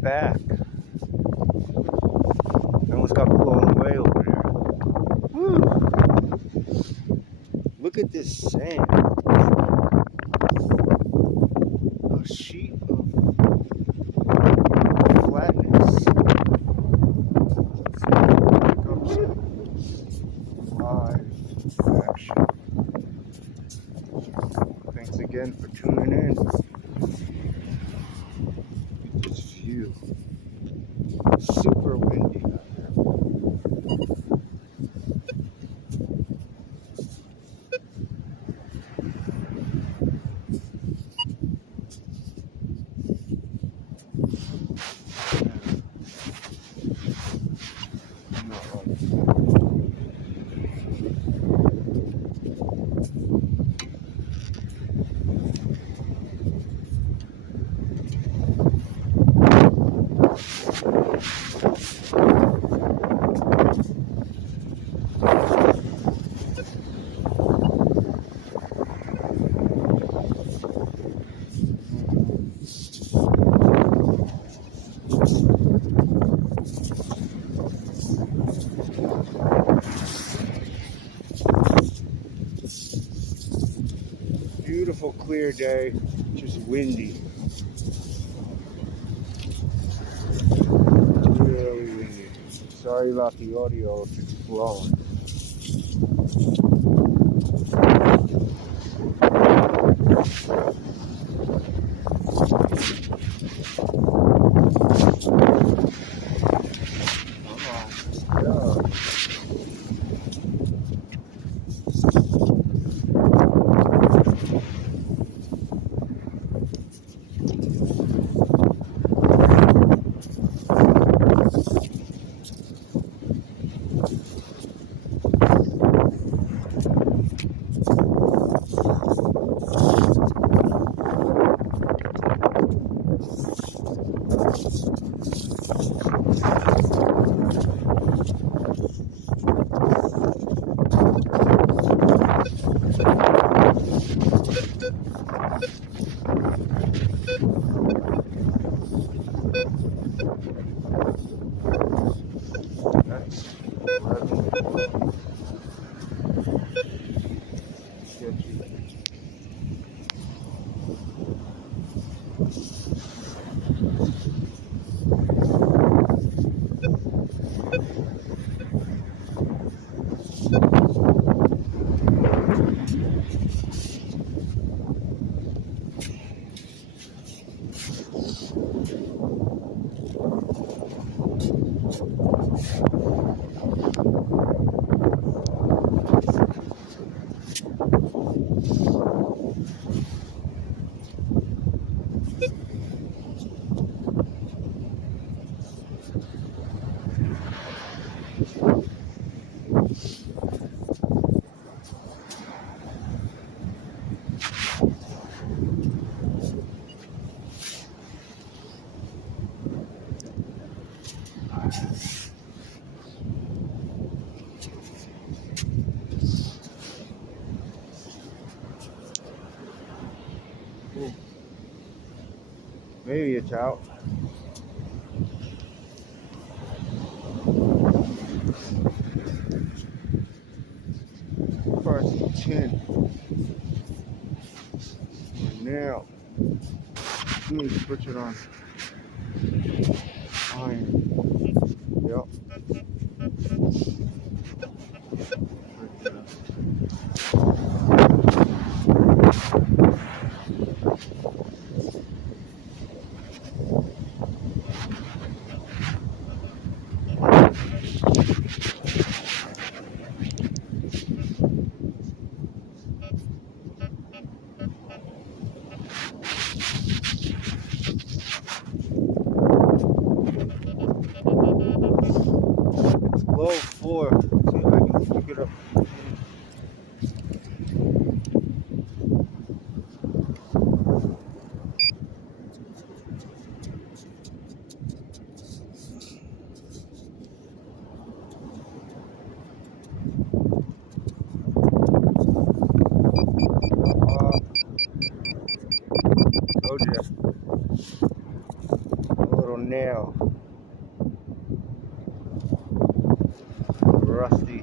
back. I almost got blown away over there. Woo! Look at this sand. A sheet of flatness. Live action. Thanks again for tuning in. Look at this view. Super windy out there. Beautiful clear day, just windy. Really windy. Sorry about the audio if it's blowing. That's 11. Sketchy. Maybe it's out. First 10. Now, let me switch it on. Iron. Yep. Low 4. See if I can pick it up. Told you. A little nail. Rusty